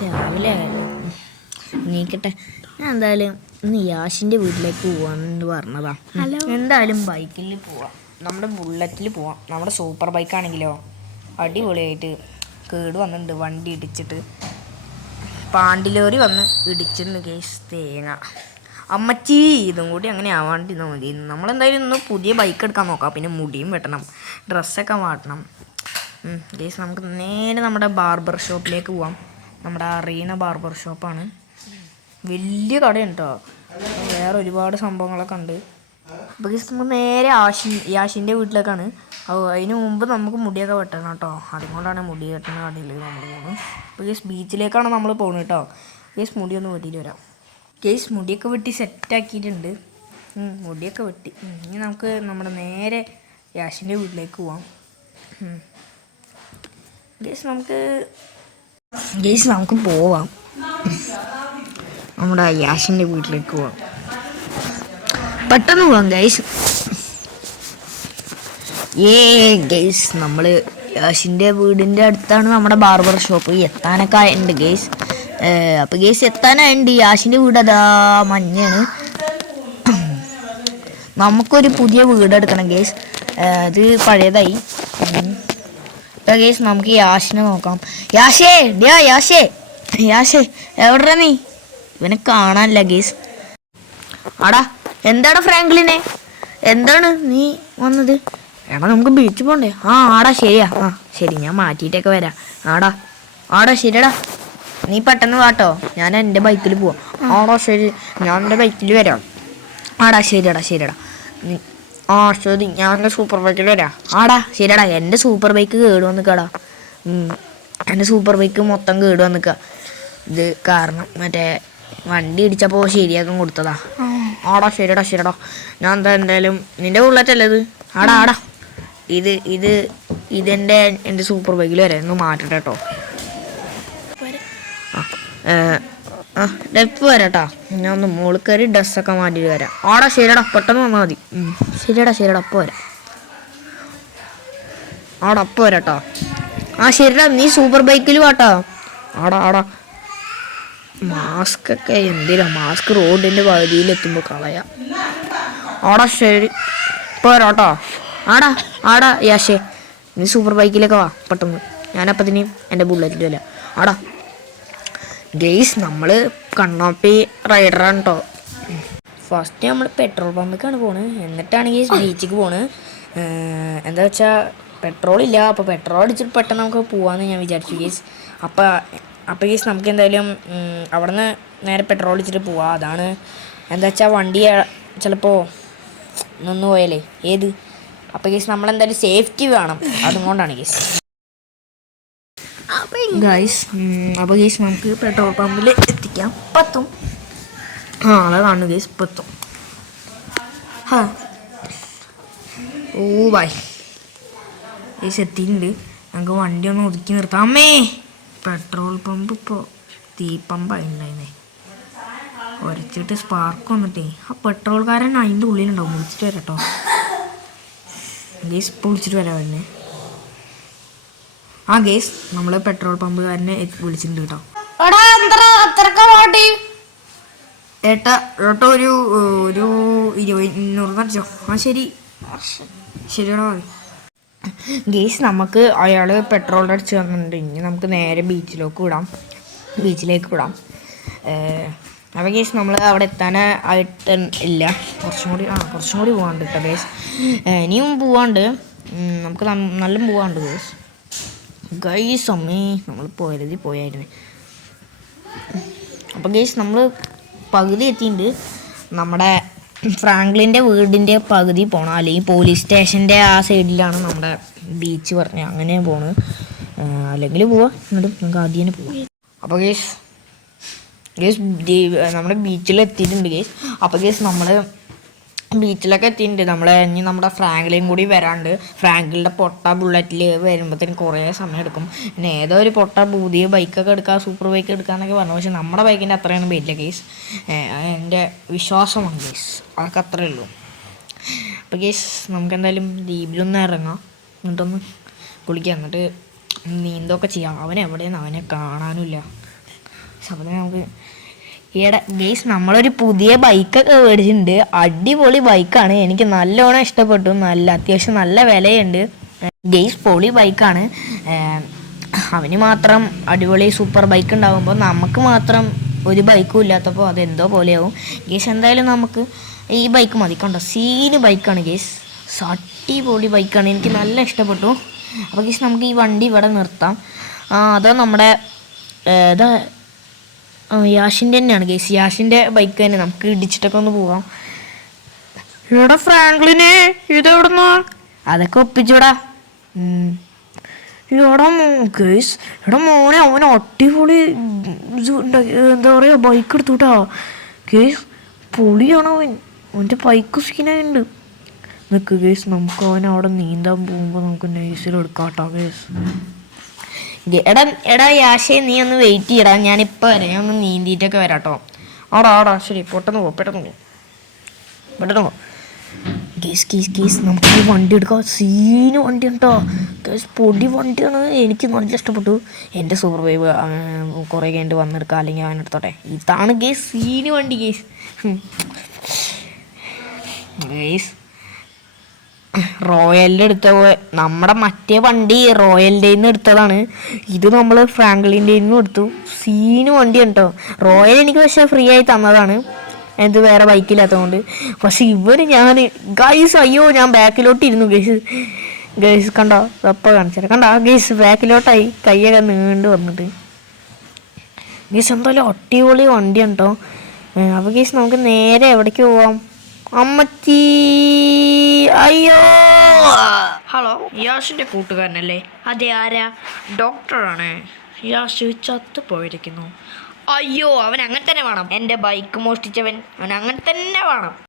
രാവിലെ ആയല്ലോ, നീക്കട്ടെ. ഞാൻ എന്തായാലും ഇന്ന് യാഷിൻ്റെ വീട്ടിലേക്ക് പോവാന്ന് പറഞ്ഞതാ. എന്തായാലും ബൈക്കിൽ പോവാം, നമ്മുടെ ബുള്ളറ്റിൽ പോവാം. നമ്മുടെ സൂപ്പർ ബൈക്കാണെങ്കിലോ അടിപൊളിയായിട്ട് കേട് വന്നിട്ടുണ്ട്. വണ്ടി ഇടിച്ചിട്ട് പാണ്ടിലോറി വന്ന് ഇടിച്ചിട്ടുണ്ട് കേസ്. തേങ്ങ അമ്മച്ചി, ഇതും കൂടി അങ്ങനെ ആവാണ്ടിരുന്നാൽ മതി. നമ്മളെന്തായാലും ഇന്ന് പുതിയ ബൈക്ക് എടുക്കാൻ നോക്കാം. പിന്നെ മുടിയും വെട്ടണം, ഡ്രസ്സൊക്കെ മാറ്റണം കേസ്. നമുക്ക് നേരെ നമ്മുടെ ബാർബർ ഷോപ്പിലേക്ക് പോവാം. നമ്മുടെ അറീന ബാർബർ ഷോപ്പാണ്. വലിയ കടയുണ്ട് കേട്ടോ, വേറെ ഒരുപാട് സംഭവങ്ങളൊക്കെ ഉണ്ട്. അപ്പോൾ കേസ് നമുക്ക് നേരെ യാഷിൻ്റെ വീട്ടിലേക്കാണ്. അതിന് മുമ്പ് നമുക്ക് മുടിയൊക്കെ വെട്ടണം കേട്ടോ. അതുകൊണ്ടാണ് മുടി വെട്ടുന്ന കടയിൽ നമ്മൾ പോകുന്നത്. അപ്പോൾ കേസ് ബീച്ചിലേക്കാണ് നമ്മൾ പോകുന്നത് കേട്ടോ. കേസ് മുടിയൊന്ന് വെട്ടിയിട്ട് വരാം. കേസ് മുടിയൊക്കെ വെട്ടി സെറ്റാക്കിയിട്ടുണ്ട്. മുടിയൊക്കെ വെട്ടി ഇനി നമുക്ക് നമ്മുടെ നേരെ യാഷിൻ്റെ വീട്ടിലേക്ക് പോവാം. ഗേസ് നമുക്ക് പോവാം, നമ്മുടെ യാഷിൻ്റെ വീട്ടിലേക്ക് പോവാം. പെട്ടെന്ന് പോവാം ഗൈസ്. ഗേസ് നമ്മൾ യാഷിൻ്റെ വീടിൻ്റെ അടുത്താണ് നമ്മുടെ ബാർബർ ഷോപ്പ്. എത്താനൊക്കെ ഉണ്ട് ഗേസ്. അപ്പോൾ ഗേസ് എത്താനായുണ്ട്. യാഷിൻ്റെ വീട് അതാ മഞ്ഞാണ്. നമുക്കൊരു പുതിയ വീടെടുക്കണം ഗേസ്, അത് പഴയതായി. ഇപ്പം ഗേസ് നമുക്ക് യാഷിനെ നോക്കാം. യാഷേ യാഷേ എവിടെടാ നീ? ഇവനെ കാണാനില്ല ഗേസ്. ആടാ, എന്താടാ ഫ്രാങ്ക്ലിനെ, എന്താണ് നീ വന്നത്? എടാ നമുക്ക് ബീച്ചിൽ പോകണ്ടേ? ആടാ ശരിയാ, ശരി, ഞാൻ മാറ്റിയിട്ടൊക്കെ വരാം. ആടാ ശരിയടാ, നീ പെട്ടെന്ന് വാട്ടോ, ഞാൻ എൻ്റെ ബൈക്കിൽ പോവാം. ആടാ ശരി, ഞാൻ എൻ്റെ ബൈക്കിൽ വരാം. ആടാ ശരിയടാ ശരി, ഞാൻ എൻ്റെ സൂപ്പർ ബൈക്കിൽ വരാം. ആടാ ശരിയടാ, എൻ്റെ സൂപ്പർ ബൈക്ക് കേട് വന്നിക്കാടാ. എൻ്റെ സൂപ്പർ ബൈക്ക് മൊത്തം കേട് വന്നിക്ക. ഇത് കാരണം മറ്റേ വണ്ടി ഇടിച്ചപ്പോൾ ശരിയാക്കാൻ കൊടുത്തതാ. ആടാ ശരിയടാ, ഞാൻ എന്തായാലും നിൻ്റെ ബുള്ളറ്റല്ലേ ഇത്? ആടാ എൻ്റെ സൂപ്പർ ബൈക്കിൽ വരാം. ഒന്ന് മാറ്റട്ടെ കേട്ടോ. ഡെപ്പ് വരാട്ടാ, ഞാൻ ഒന്ന് മുകളിൽ കയറി ഡ്രസ്സൊക്കെ മാറ്റിയിട്ട് വരാം. ആടാ ശരിയടാ, പെട്ടെന്ന് വന്നാൽ മതി. ശരിയടാ അപ്പോൾ വരാം. അപ്പോൾ വരാട്ടോ. ശരിയടാ, നീ സൂപ്പർ ബൈക്കിൽ വാട്ടോ. ആടാ മാസ്ക് ഒക്കെ എന്തിനാ? മാസ്ക് റോഡിൻ്റെ പകുതിയിലെത്തുമ്പോൾ കളയാം. ആടാ ശരി, ഇപ്പോൾ വരാട്ടോ. ആടാ യാഷേ, നീ സൂപ്പർ ബൈക്കിലൊക്കെ വാ പെട്ടെന്ന്. ഞാനപ്പത്തിനും എൻ്റെ ബുള്ളറ്റിൽ വരാം. ആടാ ഗെയ്സ്, നമ്മൾ കണ്ണാപ്പി റൈഡറാണ് കേട്ടോ. ഫസ്റ്റ് നമ്മൾ പെട്രോൾ പമ്പിലേക്കാണ് പോണത്, എന്നിട്ടാണ് ഗെയ്സ് ബീച്ചിക്ക് പോണത്. എന്താ വെച്ചാൽ പെട്രോളില്ല, അപ്പോൾ പെട്രോൾ അടിച്ചിട്ട് പെട്ടെന്ന് നമുക്ക് പോകാമെന്ന് ഞാൻ വിചാരിച്ചു ഗെയ്സ്. അപ്പോൾ ഗെയ്സ് നമുക്ക് എന്തായാലും അവിടെ നിന്ന് നേരെ പെട്രോൾ അടിച്ചിട്ട് പോവാം. അതാണ് എന്താ വെച്ചാൽ വണ്ടി ചിലപ്പോൾ നിന്ന് പോയാലേ അപ്പോൾ ഗെയ്സ് നമ്മളെന്തായാലും സേഫ്റ്റി വേണം, അതുകൊണ്ടാണ് ഗെയ്സ്. അപ്പോൾ ഗെയ്സ് നമുക്ക് പെട്രോൾ പമ്പിൽ എത്തിക്കാം. പത്തും അതെ കാണുന്നു ഗെയ്സ്, പത്തും. ബൈ ഗെയ്സ്, എത്തിയിട്ടുണ്ട്. നമുക്ക് വണ്ടി ഒന്ന് ഒതുക്കി നിർത്താം. അമ്മേ, പെട്രോൾ പമ്പ് ഇപ്പോൾ തീപ്പമ്പായി ഉണ്ടായിരുന്നേ. ഉരച്ചിട്ട് സ്പാർക്ക് വന്നിട്ടേ ആ പെട്രോൾക്കാരൻ അതിൻ്റെ ഉള്ളിലുണ്ടാവും. വിളിച്ചിട്ട് വരാം കേട്ടോ ഗെയ്സ്, ഇപ്പോൾ വിളിച്ചിട്ട് വരാം തന്നെ. ഗേസ്, നമ്മൾ പെട്രോൾ പമ്പുകാരനെ വിളിച്ചിട്ടുണ്ട് കേട്ടോ. ഏട്ടാ ഒരു 200 അടിച്ചോ? ശരിയാണോ? ഗേസ്, നമുക്ക് അയാൾ പെട്രോൾ അടിച്ച് തന്നിട്ടുണ്ട്. ഇനി നമുക്ക് നേരെ ബീച്ചിലേക്ക് വിടാം. അപ്പോൾ ഗേസ്, നമ്മൾ അവിടെ എത്താനായിട്ട് ഇല്ല, കുറച്ചും കൂടി പോകാണ്ട് കേട്ടോ ഗേസ്. ഇനിയും പോവാണ്ട്, നമുക്ക് നല്ല പോവാണ്ട് ഗൈസ്. അമ്മേ, നമ്മൾ പോയായിരുന്നു. അപ്പോൾ ഗൈസ്, നമ്മൾ പകുതി എത്തിയിട്ടുണ്ട്. നമ്മുടെ ഫ്രാങ്ക്ലിൻ്റെ വീടിൻ്റെ പകുതി പോകണം, അല്ലെങ്കിൽ പോലീസ് സ്റ്റേഷൻ്റെ ആ സൈഡിലാണ് നമ്മുടെ ബീച്ച് പറഞ്ഞത്. അങ്ങനെ പോണ്, അല്ലെങ്കിൽ പോവാം. എന്നിട്ടും നമുക്ക് ആദ്യം തന്നെ പോവാം. അപ്പോൾ ഗൈസ് നമ്മുടെ ബീച്ചിൽ എത്തിയിട്ടുണ്ട് ഗൈസ്. അപ്പോൾ ഗൈസ്, നമ്മൾ ബീച്ചിലൊക്കെ എത്തിയിട്ടുണ്ട്. ഇനി നമ്മുടെ ഫ്രാങ്ക്ലിൻ കൂടി വരാണ്ട്. ഫ്രാങ്ക്ലിൻ്റെ പൊട്ട ബുള്ളറ്റിൽ വരുമ്പോഴത്തേനും കുറേ സമയം എടുക്കും. പിന്നെ ഏതോ ഒരു പൊട്ട പുതിയ ബൈക്കൊക്കെ എടുക്കുക, സൂപ്പർ ബൈക്ക് എടുക്കാമെന്നൊക്കെ പറഞ്ഞു. പക്ഷേ നമ്മുടെ ബൈക്കിൻ്റെ അത്രയൊന്നും വരില്ല കേസ്, എൻ്റെ വിശ്വാസമാണ് കേസ്. അതൊക്കെ അത്രയേ ഉള്ളൂ. അപ്പോൾ കേസ്, നമുക്ക് എന്തായാലും ദ്വീപിലൊന്ന് ഇറങ്ങാം, എന്നിട്ടൊന്ന് കുളിക്കാം, എന്നിട്ട് നീന്തൊക്കെ ചെയ്യാം. അവൻ എവിടെയെന്ന് അവനെ കാണാനുമില്ല. അപ്പോൾ നമുക്ക് ഈയിടെ ഗെയ്സ് നമ്മളൊരു പുതിയ ബൈക്കൊക്കെ മേടിച്ചിട്ടുണ്ട്. അടിപൊളി ബൈക്കാണ്, എനിക്ക് നല്ലോണം ഇഷ്ടപ്പെട്ടു. അത്യാവശ്യം നല്ല വിലയുണ്ട് ഗെയ്സ്. പൊളി ബൈക്കാണ്. അവന് മാത്രം അടിപൊളി സൂപ്പർ ബൈക്ക് ഉണ്ടാകുമ്പോൾ നമുക്ക് മാത്രം ഒരു ബൈക്കും ഇല്ലാത്തപ്പോൾ അതെന്തോ പോലെയാവും ഗെയ്സ്. എന്തായാലും നമുക്ക് ഈ ബൈക്ക് മതി. കണ്ടോ, സീന് ബൈക്കാണ് ഗെയ്സ്, അടിപൊളി ബൈക്കാണ്, എനിക്ക് നല്ല ഇഷ്ടപ്പെട്ടു. അപ്പോൾ ഗെയ്സ് നമുക്ക് ഈ വണ്ടി ഇവിടെ നിർത്താം. അതോ നമ്മുടെ ഇതാ യാഷിൻ്റെ തന്നെയാണ് ഗെയ്സ്, യാഷിൻ്റെ ബൈക്ക് തന്നെ. നമുക്ക് ഇടിച്ചിട്ടൊക്കെ ഒന്ന് പോവാം. ഇവിടെ ഫ്രാങ്ക്ലിന് ഇതെവിടുന്നാ? അതൊക്കെ ഒപ്പിച്ചൂടാ. എടാ ഗെയ്സ്, എടാ മോനെ, അവൻ അടിപൊളി എന്താ പറയുക ബൈക്ക് എടുത്തുട്ടാ ഗെയ്സ്. പൊളിയാണ് അവൻ, അവൻ്റെ ബൈക്ക് സ്കിനായിട്ടുണ്ട്. നിൽക്ക് ഗെയ്സ്, നമുക്ക് അവൻ അവിടെ നീന്താൻ പോകുമ്പോൾ നമുക്ക് നൈസിൽ എടുക്കാം കേട്ടോ ഗെയ്സ്. എടാ യാഷേ, നീ ഒന്ന് വെയിറ്റ് ചെയ്യടാ, ഞാനിപ്പോൾ വരാം. ഞാൻ ഒന്ന് നീന്തിയിട്ടൊക്കെ വരാം കേട്ടോ. ആടാ ശരി, പെട്ടെന്ന് പോ. കേസ് നമുക്ക് ഈ വണ്ടി എടുക്കാം. സീന് വണ്ടി ഉണ്ടോ കേസ്, പൊടി വണ്ടിയാണ്, എനിക്ക് നല്ല ഇഷ്ടപ്പെട്ടു. എൻ്റെ സൂപ്പർ വൈബ് കുറേ കഴിഞ്ഞിട്ട് വന്നെടുക്കാം, അല്ലെങ്കിൽ അവൻ എടുത്തോട്ടെ. ഇതാണ് കേസ് സീന് വണ്ടി കേസ്. റോയലിൻ്റെ എടുത്ത നമ്മുടെ മറ്റേ വണ്ടി റോയലിൻ്റെ നിന്ന് എടുത്തതാണ്. ഇത് നമ്മൾ ഫ്രാങ്ക്ലിൻ്റെ നിന്നും എടുത്തു. സീന് വണ്ടി കേട്ടോ. റോയൽ എനിക്ക് പക്ഷേ ഫ്രീ ആയി തന്നതാണ്, ഇത് വേറെ ബൈക്കില്ലാത്തതുകൊണ്ട്. പക്ഷെ ഞാൻ ഗൈസ്, അയ്യോ ഞാൻ ബാക്കിലോട്ട് ഇരുന്നു ഗൈസ് കണ്ടോ, അപ്പോൾ കാണിച്ചാൽ കണ്ടോ ഗൈസ്, ബാക്കിലോട്ടായി, കൈയൊക്കെ നീണ്ടു വന്നിട്ട്. ഗൈസ് എന്തായാലും അടിപൊളി വണ്ടി കേട്ടോ. അപ്പോൾ ഗൈസ് നമുക്ക് നേരെ എവിടേക്ക് പോവാം? അമ്മച്ചി, അയ്യോ. ഹലോ, യാഷിൻ്റെ കൂട്ടുകാരനല്ലേ? അതെ, ആരാ? ഡോക്ടറാണ്. യാഷ് ചത്തു പോയിരിക്കുന്നു. അയ്യോ, അവൻ അങ്ങനെ തന്നെ വേണം. എൻ്റെ ബൈക്ക് മോഷ്ടിച്ചവൻ, അവൻ അങ്ങനെ തന്നെ വേണം.